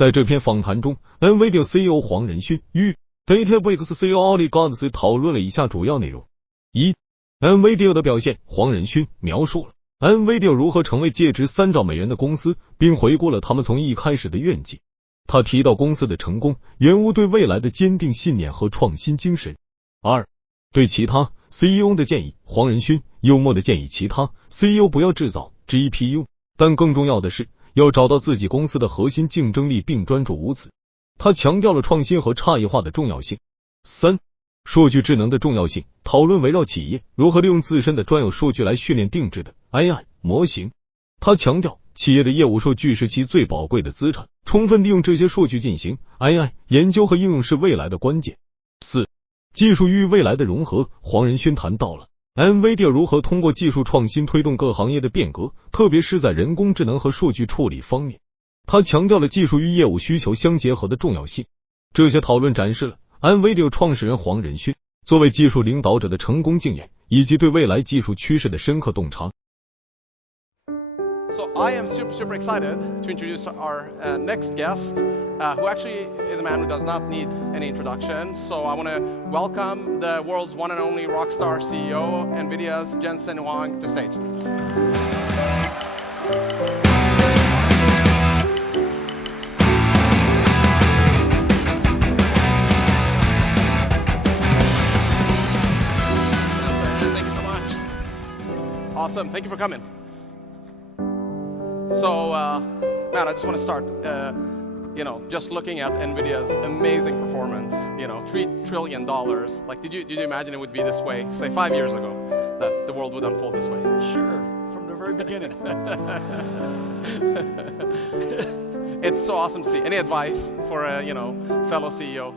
在这篇访谈中 ，NVIDIA CEO 黄仁勋与 Databricks CEO Ali Ghodsi 讨论了以下主要内容：一、NVIDIA 的表现。黄仁勋描述了 NVIDIA 如何成为价值3兆美元的公司，并回顾了他们从一开始的愿景。他提到公司的成功源于对未来的坚定信念和创新精神。二、对其他 CEO 的建议。黄仁勋幽默地建议其他 CEO 不要制造 GPU， 但更重要的是要找到自己公司的核心竞争力并专注于此。他强调了创新和差异化的重要性。三、数据智能的重要性。讨论围绕企业如何利用自身的专有数据来训练定制的 AI 模型。他强调企业的业务数据是其最宝贵的资产，充分利用这些数据进行 AI 研究和应用是未来的关键。四、技术与未来的融合。黄仁勋谈到了 NVIDIA 如何通过技术创新推动各行业的变革，特别是在人工智能和数据处理方面。他强调了技术与业务需求相结合的重要性。这些讨论展示了 NVIDIA 创始人黄仁勋作为技术领导者的成功经验以及对未来技术趋势的深刻洞察。So I am super excited to introduce our next guest, who actually is a man who does not need any introduction. So I want to welcome the world's one and only rockstar CEO, NVIDIA's Jensen Huang, to stage. Thank you so much. Awesome. Thank you for coming. So, man, I just want to start, just looking at NVIDIA's amazing performance, $3 trillion. Like, did you imagine it would be this way, say 5 years ago, that the world would unfold this way? Sure, from the very beginning. It's so awesome to see. Any advice for a, fellow CEO?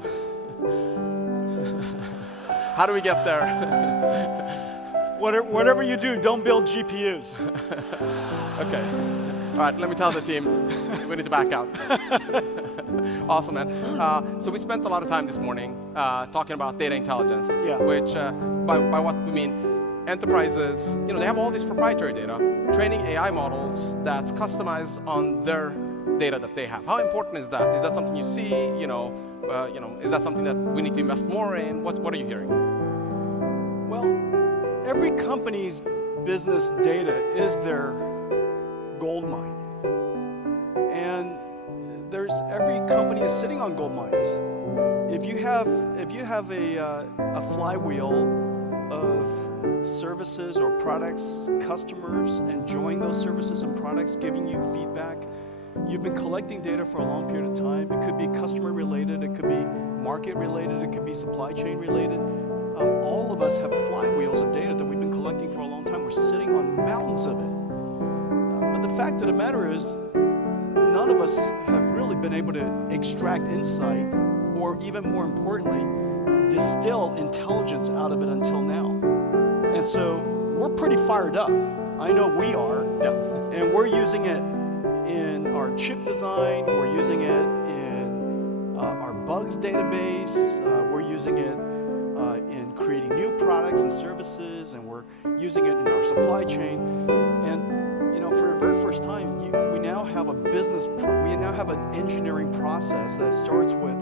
How do we get there? Whatever you do, don't build GPUs. Okay. All right, let me tell the team, we need to back out. Awesome, man. So we spent a lot of time this morning talking about data intelligence, which by what we mean, enterprises, they have all this proprietary data, training AI models that's customized on their data that they have. How important is that? Is that something you see? Is that something that we need to invest more in? What are you hearing? Well, every company's business data is their gold mine, and every company is sitting on gold mines. If you have a flywheel of services or products, customers enjoying those services and products, giving you feedback, you've been collecting data for a long period of time. It could be customer related, it could be market related, it could be supply chain related. All of us have flywheels of data that we've been collecting for a long time. We're sitting on mountains of it. The fact of the matter is, none of us have really been able to extract insight, or even more importantly, distill intelligence out of it until now. And so we're pretty fired up. I know we are. Yeah. And we're using it in our chip design, we're using it in our bugs database, we're using it in creating new products and services, and we're using it in our supply chain. And for the very first time, we now have we now have an engineering process that starts with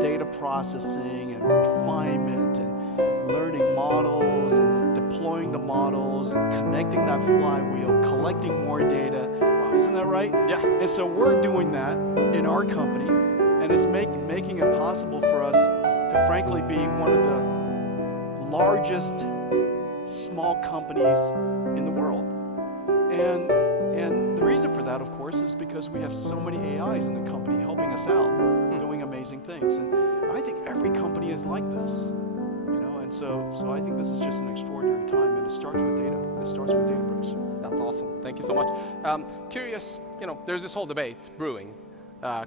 data processing and refinement and learning models and deploying the models and connecting that flywheel, collecting more data. Wow. Isn't that right? Yeah. And so we're doing that in our company, and it's making it possible for us to frankly be one of the largest small companies in the world. And the reason for that, of course, is because we have so many AIs in the company helping us out, doing amazing things. And I think every company is like this, and so I think this is just an extraordinary time, and it starts with data. It starts with Databricks. That's awesome. Thank you so much. Curious, there's this whole debate brewing.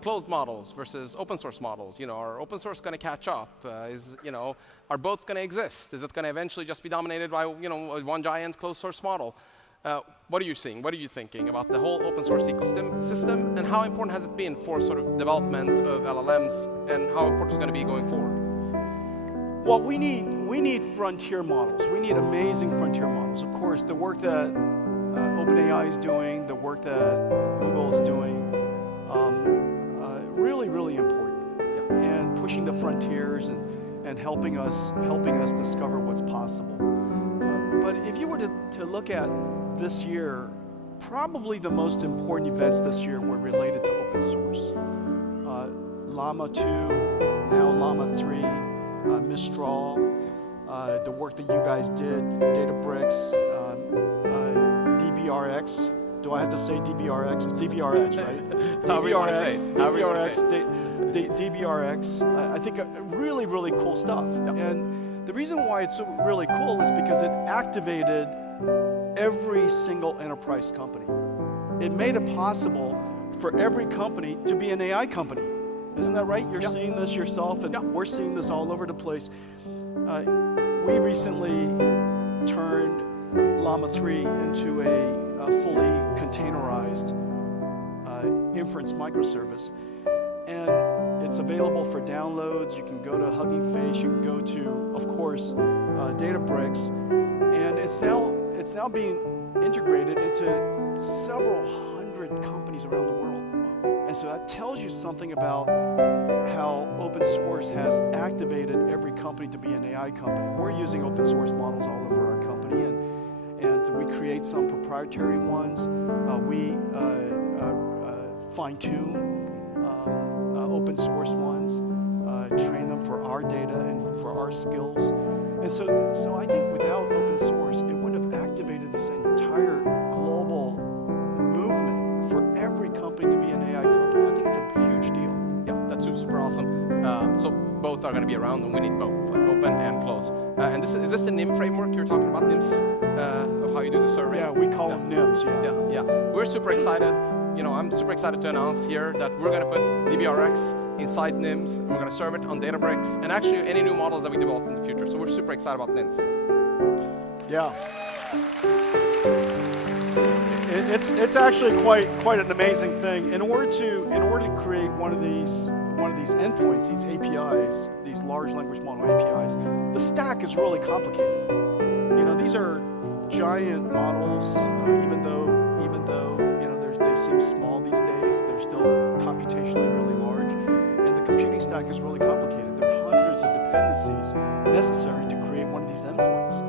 Closed models versus open source models. Are open source going to catch up? Are both going to exist? Is it going to eventually just be dominated by, one giant closed source model? What are you seeing? What are you thinking about the whole open source ecosystem, and how important has it been for sort of development of LLMs, and how important is it going to be going forward? Well, we need frontier models. We need amazing frontier models. Of course, the work that OpenAI is doing, the work that Google is doing, really pushing the frontiers and helping us discover what's possible. But if you were to look at this year, probably the most important events this year were related to open source. Llama 2, now Llama 3, Mistral, the work that you guys did, Databricks, DBRX. Do I have to say DBRX? It's DBRX, right? DBRX. I think really, really cool stuff. Yep. And the reason why it's so really cool is because it activated every single enterprise company. It made it possible for every company to be an AI company. Isn't that right? You're seeing this yourself, and we're seeing this all over the place. We recently turned Llama 3 into a fully containerized inference microservice. And it's available for downloads. You can go to Hugging Face. You can go to, of course, Databricks. And it's now being integrated into several hundred companies around the world. And so that tells you something about how open source has activated every company to be an AI company. We're using open source models all over our company, and we create some proprietary ones. We fine-tune open source ones, train them for our data and for our skills. And so I think without open source, it wouldn't have activated this entire global movement for every company to be an AI company. I think it's a huge deal. Yeah, that's super awesome. So both are going to be around, and we need both, like open and close. And is this the NIM framework you're talking about, NIMs, of how you do the survey? Yeah, we call them NIMs, Yeah. We're super excited. I'm super excited to announce here that we're going to put DBRX inside NIMs, and we're going to serve it on Databricks, and actually any new models that we develop in the future. So we're super excited about NIMs. Yeah. It's actually quite an amazing thing. In order to create one of these endpoints, these APIs, these large language model APIs, the stack is really complicated. These are giant models, even though they seem small these days, they're still computationally really large, and the computing stack is really complicated. There are hundreds of dependencies necessary to create one of these endpoints.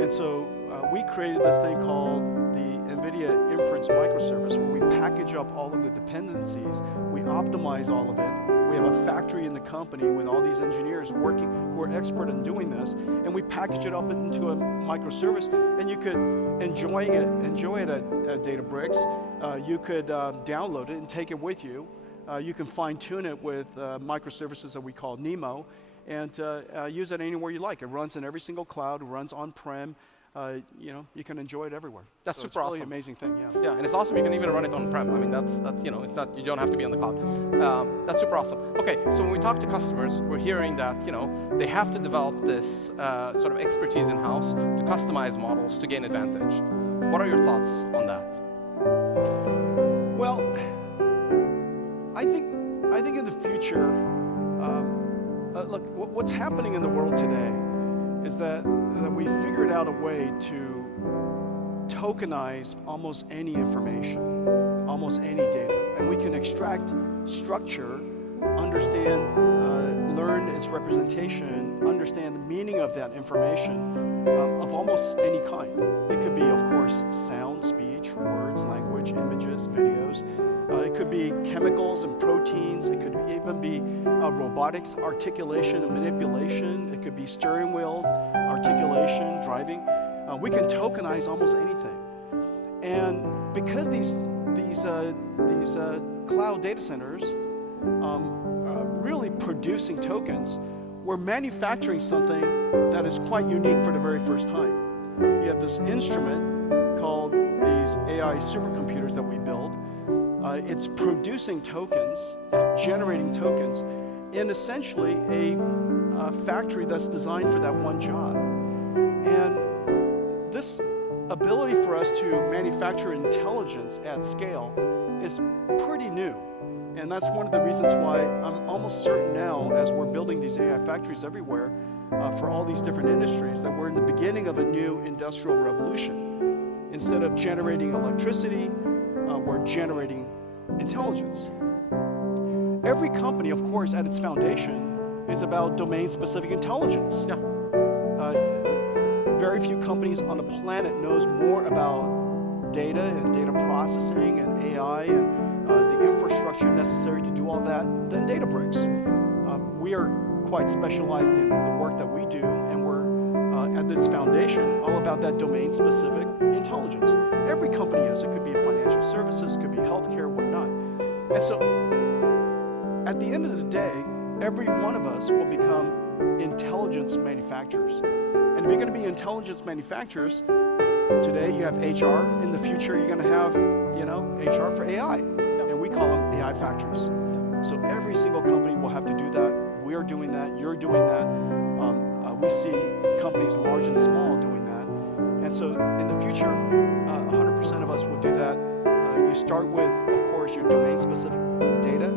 And so we created this thing called the NVIDIA inference microservice, where we package up all of the dependencies, we optimize all of it. We have a factory in the company with all these engineers working who are expert in doing this, and we package it up into a microservice, and you could enjoy it at Databricks. You could download it and take it with you. You can fine-tune it with microservices that we call NeMo, and use it anywhere you like. It runs in every single cloud, it runs on-prem. You can enjoy it everywhere. That's so super awesome. It's really an amazing thing, yeah. Yeah, and it's awesome. You can even run it on-prem. I mean, that's it's not, you don't have to be on the cloud. That's super awesome. Okay, so when we talk to customers, we're hearing that they have to develop this sort of expertise in-house to customize models to gain advantage. What are your thoughts on that? Well, I think in the future, look, what's happening in the world today is that we figured out a way to tokenize almost any information, almost any data. And we can extract structure, understand, learn its representation, understand the meaning of that information of almost any kind. It could be, of course, sound, speech, words, language, images, videos. It could be chemicals and proteins. It could even be robotics, articulation and manipulation. It could be steering wheel, articulation, driving. We can tokenize almost anything. And because these cloud data centers are really producing tokens, we're manufacturing something that is quite unique for the very first time. You have this instrument called these AI supercomputers that we build. It's producing tokens, generating tokens, in essentially a factory that's designed for that one job. And this ability for us to manufacture intelligence at scale is pretty new. And that's one of the reasons why I'm almost certain now, as we're building these AI factories everywhere for all these different industries, that we're in the beginning of a new industrial revolution. Instead of generating electricity, we're generating intelligence. Every company, of course, at its foundation is about domain-specific intelligence. Yeah. Very few companies on the planet knows more about data and data processing and AI and the infrastructure necessary to do all that than Databricks. We are quite specialized in the work that we do, and we're at this foundation all about that domain-specific intelligence. Every company is. It could be financial services, could be healthcare, whatnot. And so, at the end of the day, every one of us will become intelligence manufacturers. And if you're going to be intelligence manufacturers, today you have HR. In the future, you're going to have, HR for AI. And we call them AI factories. So every single company will have to do that. We are doing that. You're doing that. We see companies large and small doing that. And so in the future, 100% of us will do that. You start with, of course, your domain-specific data.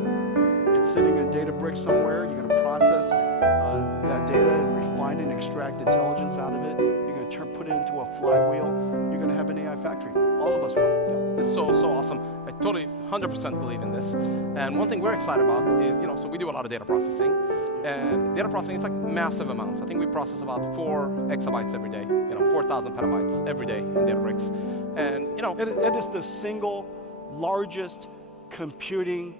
It's sitting in Databricks somewhere. You're going to process that data and refine and extract intelligence out of it. You're going to put it into a flywheel. You're going to have an AI factory. All of us will. It's so awesome. I totally 100% believe in this. And one thing we're excited about is, so we do a lot of data processing. And data processing, it's like massive amounts. I think we process about 4 exabytes every day, 4,000 petabytes every day in Databricks. And, It is the single largest computing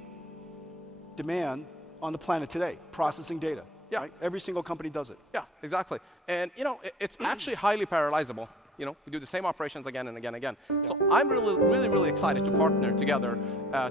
demand on the planet today, processing data. Yeah. Right? Every single company does it. Yeah, exactly. And, it's actually highly parallelizable. We do the same operations again and again and again. Yeah. So I'm really excited to partner together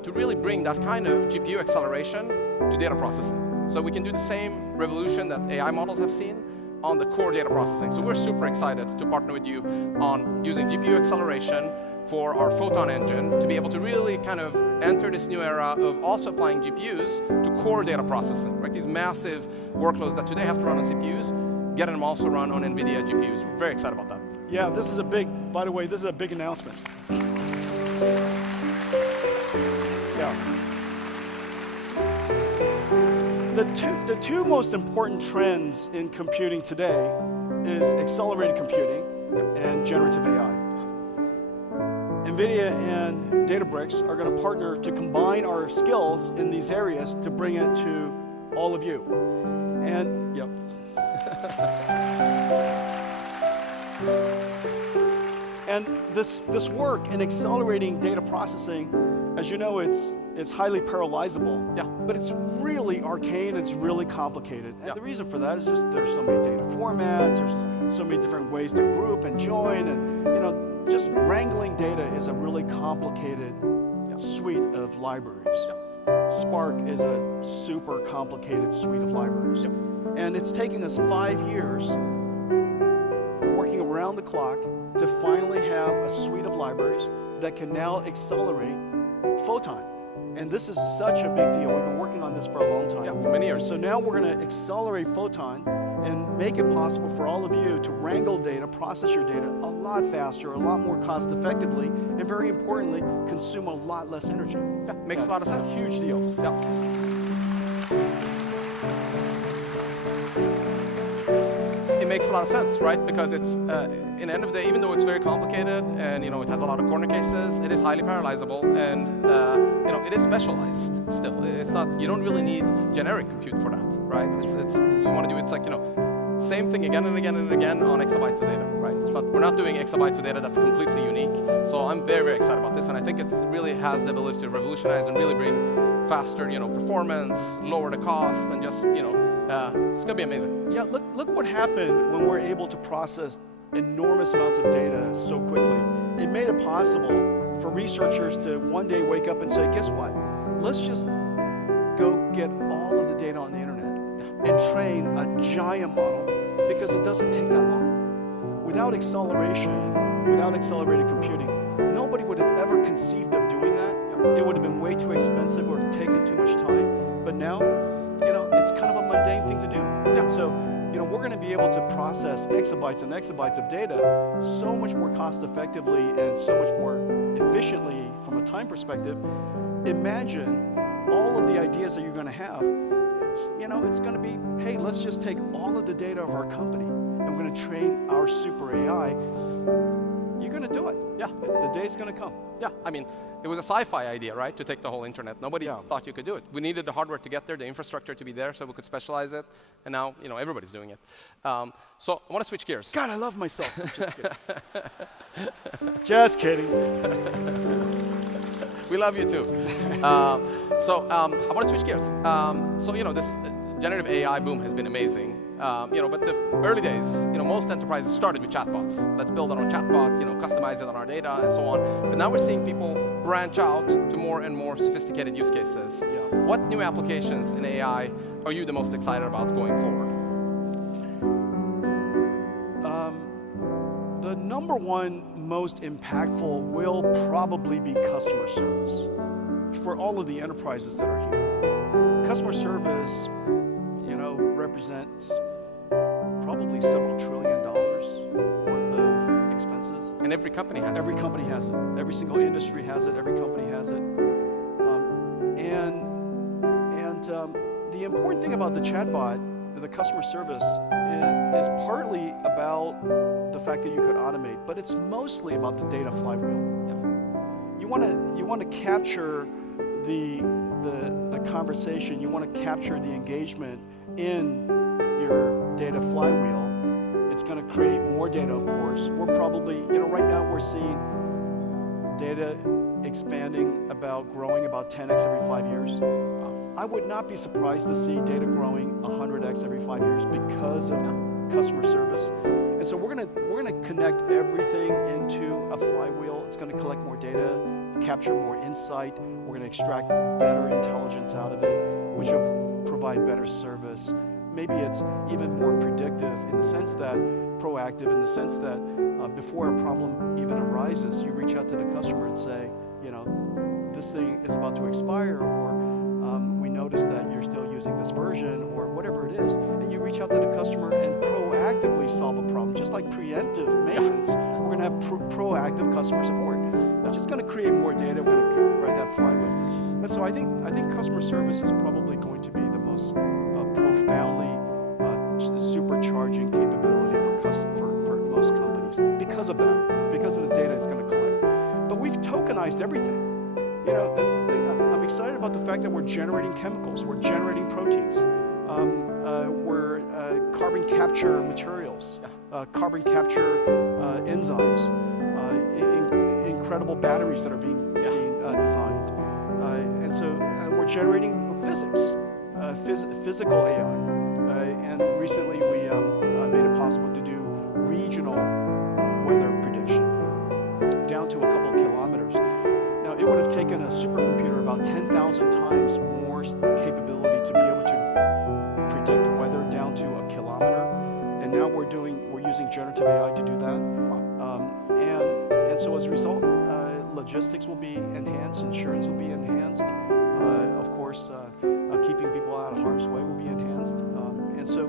to really bring that kind of GPU acceleration to data processing. So we can do the same revolution that AI models have seen on the core data processing. So we're super excited to partner with you on using GPU acceleration for our Photon engine to be able to really kind of enter this new era of also applying GPUs to core data processing, right? These massive workloads that today have to run on CPUs, getting them also run on NVIDIA GPUs. We're very excited about that. Yeah, by the way, this is a big announcement. Yeah. The two most important trends in computing today is accelerated computing and generative AI. NVIDIA and Databricks are going to partner to combine our skills in these areas to bring it to all of you. And, yep. And this work in accelerating data processing, as you know, it's highly parallelizable. Yeah. But it's really arcane, it's really complicated. And yeah. The reason for that is just there's so many data formats, there's so many different ways to group and join, and just wrangling data is a really complicated suite of libraries. Yeah. Spark is a super complicated suite of libraries. Yeah. And it's taking us 5 years working around the clock to finally have a suite of libraries that can now accelerate Photon. And this is such a big deal. We've been working on this for a long time. Yeah, for many years. So now we're going to accelerate Photon and make it possible for all of you to wrangle data, process your data a lot faster, a lot more cost effectively, and very importantly, consume a lot less energy. Yeah, makes a lot of sense. It's a huge deal. Yeah. It makes a lot of sense, right? Because it's, in the end of the day, even though it's very complicated and, it has a lot of corner cases, it is highly parallelizable and, it is specialized still. It's not, you don't really need generic compute for that, right? We want to do, it's like, same thing again and again and again on exabytes of data, right? We're not doing exabytes of data that's completely unique. So I'm very excited about this, and I think it really has the ability to revolutionize and really bring faster, performance, lower the cost, and just, it's gonna be amazing. Yeah, look what happened when we're able to process enormous amounts of data so quickly. It made it possible for researchers to one day wake up and say, guess what? Let's just go get all of the data on the internet and train a giant model, because it doesn't take that long. Without acceleration, without accelerated computing, nobody would have ever conceived of doing that. It would have been way too expensive or taken too much time. But now, it's kind of a mundane thing to do. Yeah. So, we're going to be able to process exabytes and exabytes of data so much more cost effectively and so much more efficiently from a time perspective. Imagine all of the ideas that you're going to have. It's going to be, hey, let's just take all of the data of our company and we're going to train our super AI. You're going to do it. Yeah. The day's going to come. Yeah, I mean, it was a sci-fi idea, right, to take the whole internet. Nobody thought you could do it. We needed the hardware to get there, the infrastructure to be there, so we could specialize it. And now, everybody's doing it. So I want to switch gears. God, I love myself. Just kidding. We love you too. So I want to switch gears. So this generative AI boom has been amazing. But the early days, most enterprises started with chatbots. Let's build our own chatbot, customize it on our data, and so on. But now we're seeing people branch out to more and more sophisticated use cases. Yeah. What new applications in AI are you the most excited about going forward? The number one most impactful will probably be customer service for all of the enterprises that are here. Customer service, represents probably several $1 trillion worth of expenses. And every company has it. Every company has it. Every single industry has it. Every company has it. The important thing about the chatbot, the customer service, is partly about the fact that you could automate, but it's mostly about the data flywheel. You want to capture the conversation. You want to capture the engagement in your data flywheel. It's going to create more data, of course. We're probably, right now we're seeing data growing about 10x every 5 years. I would not be surprised to see data growing 100x every 5 years because of customer service. And so we're going to connect everything into a flywheel. It's going to collect more data, capture more insight. We're going to extract better intelligence out of it, which will provide better service. Maybe it's even more predictive in the sense that, proactive in the sense that before a problem even arises, you reach out to the customer and say, this thing is about to expire, or we notice that you're still using this version, or whatever it is, and you reach out to the customer and proactively solve a problem, just like preemptive maintenance. We're going to have proactive customer support, which is going to create more data. We're going to ride that flywheel. And so I think customer service is probably going to be the most profoundly supercharging capability for most companies because of that, because of the data it's going to collect. But we've tokenized everything. I'm excited about the fact that we're generating chemicals, we're generating proteins, we're carbon capture materials, carbon capture enzymes, incredible batteries that are being designed. And so we're generating physics, physical AI. And recently we made it possible to do regional weather prediction down to a couple of kilometers. Now, it would have taken a supercomputer about 10,000 times more capability to be able to predict weather down to a kilometer. And now we're using generative AI to do that. And so as a result, logistics will be enhanced, insurance will be enhanced. Of course, keeping people out of harm's way will be enhanced. And so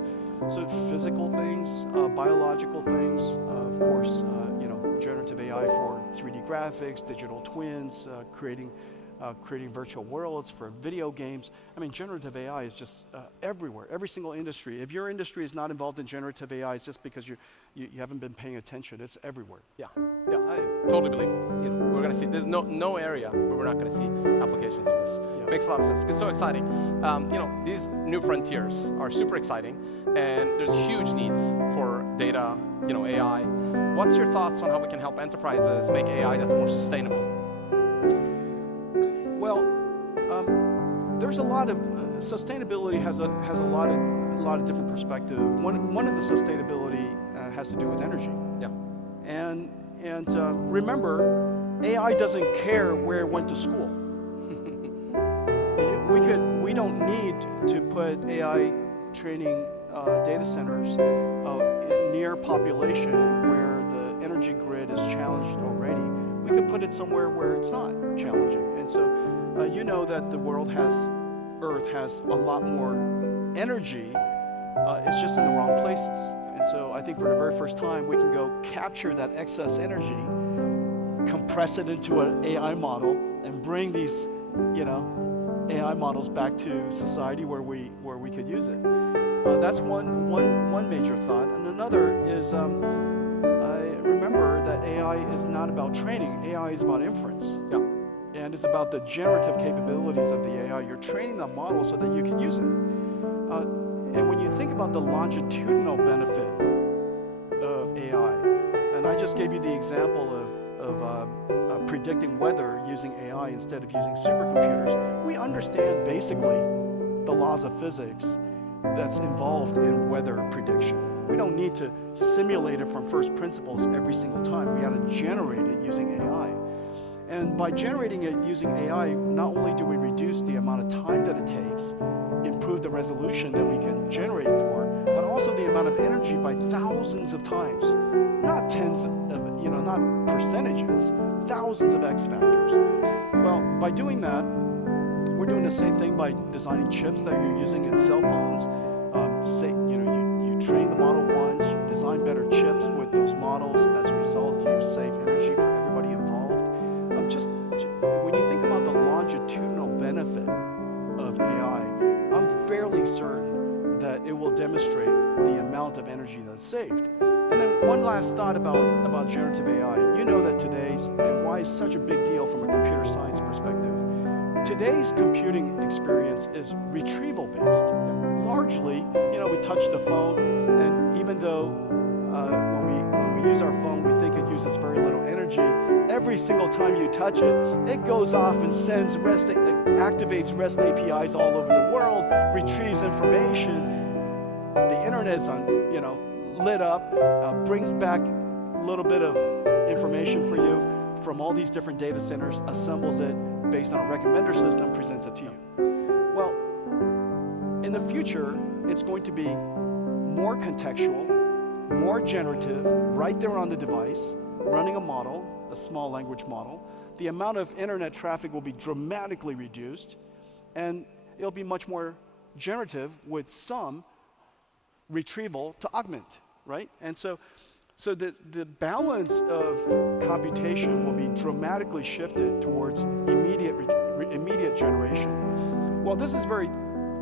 physical things, biological things, of course, generative AI for 3D graphics, digital twins, creating virtual worlds for video games. I mean, generative AI is just everywhere, every single industry. If your industry is not involved in generative AI, it's just because you haven't been paying attention. It's everywhere. Yeah, I totally believe it. We're going to see, there's no area where we're not going to see applications of this. Yeah. Makes a lot of sense. It's so exciting. These new frontiers are super exciting, and there's huge needs for data, AI. What's your thoughts on how we can help enterprises make AI that's more sustainable? Well, there's a lot of sustainability has a lot of different perspectives. One of the sustainability has to do with energy. Yeah. And remember, AI doesn't care where it went to school. We don't need to put AI training data centers near population where the energy grid is challenged already. We could put it somewhere where it's not challenging. And so that the Earth has a lot more energy, it's just in the wrong places. And so I think for the very first time, we can go capture that excess energy, compress it into an AI model, and bring these, AI models back to society where we could use it. That's one major thought. And another is, remember remember that AI is not about training. AI is about inference. Yeah. And it's about the generative capabilities of the AI. You're training that model so that you can use it. And when you think about the longitudinal benefit of AI, and I just gave you the example of predicting weather using AI instead of using supercomputers, we understand basically the laws of physics that's involved in weather prediction. We don't need to simulate it from first principles every single time. We got to generate it using AI. And by generating it using AI, not only do we reduce the amount of time that it takes, improve the resolution that we can generate for, but also the amount of energy by thousands of times. Not tens of, not percentages, thousands of X factors. Well, by doing that, we're doing the same thing by designing chips that you're using in cell phones. You train the model once, you design better chips with those models. As a result, you save energy for everybody involved. When you think about the longitudinal benefit of AI, I'm fairly certain that it will demonstrate the amount of energy that's saved. And then one last thought about generative AI. You know that and why it's such a big deal from a computer science perspective. Today's computing experience is retrieval-based. Largely, we touch the phone, and even though when we use our phone, we think it uses very little energy, every single time you touch it, it goes off and activates REST APIs all over the world, retrieves information. The internet's lit up, brings back a little bit of information for you from all these different data centers, assembles it based on a recommender system, presents it to you. Well, in the future, it's going to be more contextual, more generative, right there on the device, running a model, a small language model. The amount of internet traffic will be dramatically reduced, and it'll be much more generative with some retrieval to augment, right? And so the balance of computation will be dramatically shifted towards immediate generation. Well, this is very,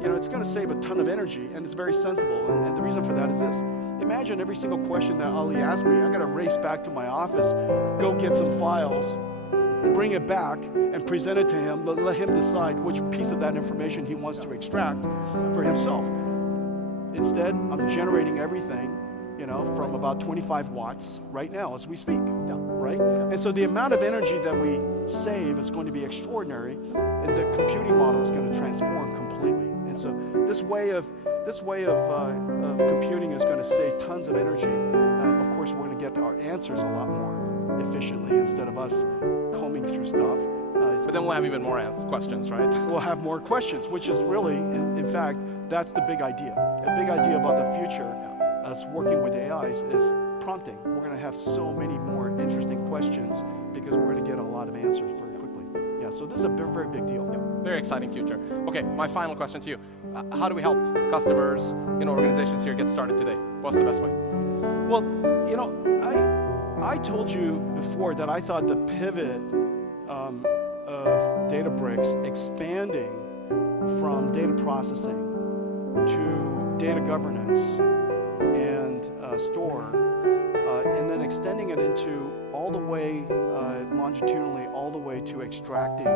it's going to save a ton of energy, and it's very sensible. And the reason for that is this. Imagine every single question that Ali asked me, I got to race back to my office, go get some files, bring it back, and present it to him, let him decide which piece of that information he wants to extract for himself. Instead, I'm generating everything, from about 25 watts right now as we speak, right? And so the amount of energy that we save is going to be extraordinary, and the computing model is going to transform completely. And so this way of computing is going to save tons of energy. Of course, we're going to get our answers a lot more efficiently instead of us combing through stuff. But then we'll have even more questions, right? We'll have more questions, which is really, in fact, that's the big idea. The big idea about the future us working with AIs is prompting. We're going to have so many more interesting questions because we're going to get a lot of answers very quickly. Yeah, so this is a very big deal. Yeah, very exciting future. Okay, my final question to you. How do we help customers, organizations here get started today? What's the best way? Well, I told you before that I thought the pivot of Databricks expanding from data processing to data governance and store, and then extending it into all the way longitudinally, all the way to extracting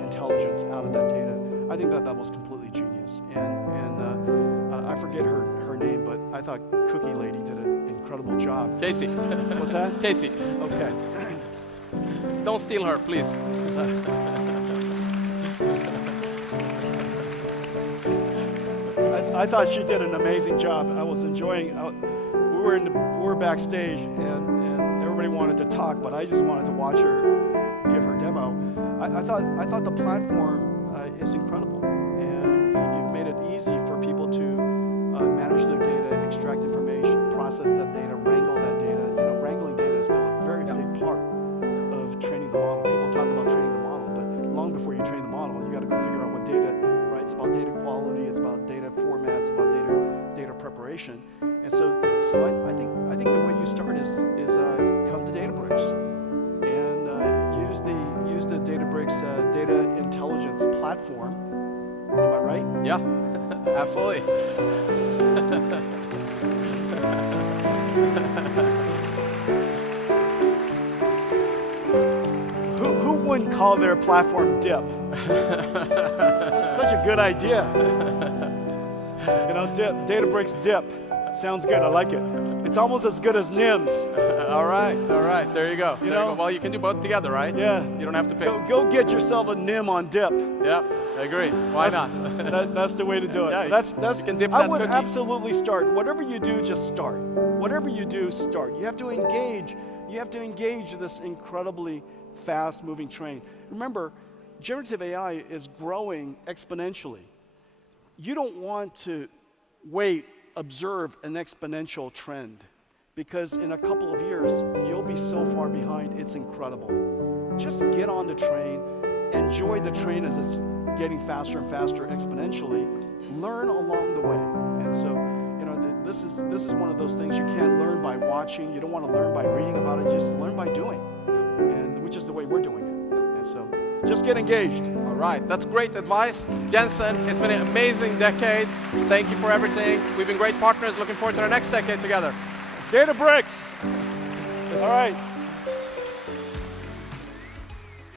intelligence out of that data. I think that was completely genius. And I forget her name, but I thought Cookie Lady did an incredible job. Casey. What's that? Casey. Okay. Don't steal her, please. I thought she did an amazing job. I was enjoying. We were backstage, and everybody wanted to talk, but I just wanted to watch her give her demo. I thought the platform is incredible, and you've made it easy for people to manage their data, extract information, process that data, wrangle that data. Wrangling data is still a very big part of training the model. People talk about training the model, but long before you train the model, you got to go figure out what data. Right? It's about data quality. It's about data formats. About data preparation. And so I think the way you start is come to Databricks and use the Databricks data intelligence platform. Am I right? Yeah, absolutely. call their platform DIP. That's such a good idea. You know, Databricks DIP. Sounds good. I like it. It's almost as good as NIMS. All right. There you go. You know? Well, you can do both together, right? Yeah. You don't have to pick. Go get yourself a NIM on DIP. Yeah, I agree. Why not? That's the way to do it. Yeah, that's you can dip I that would cookie. absolutely start. Whatever you do, just start. Whatever you do, start. You have to engage. You have to engage this incredibly fast-moving train. Remember, generative AI is growing exponentially. You don't want to observe an exponential trend, because in a couple of years, you'll be so far behind, it's incredible. Just get on the train, enjoy the train as it's getting faster and faster exponentially, learn along the way. And so, you know, this is one of those things you can't learn by watching, you don't want to learn by reading about it, just learn by doing, and which is the way we're doing it. And so, just get engaged. All right, that's great advice. Jensen, it's been an amazing decade. Thank you for everything. We've been great partners. Looking forward to the next decade together. Databricks. All right.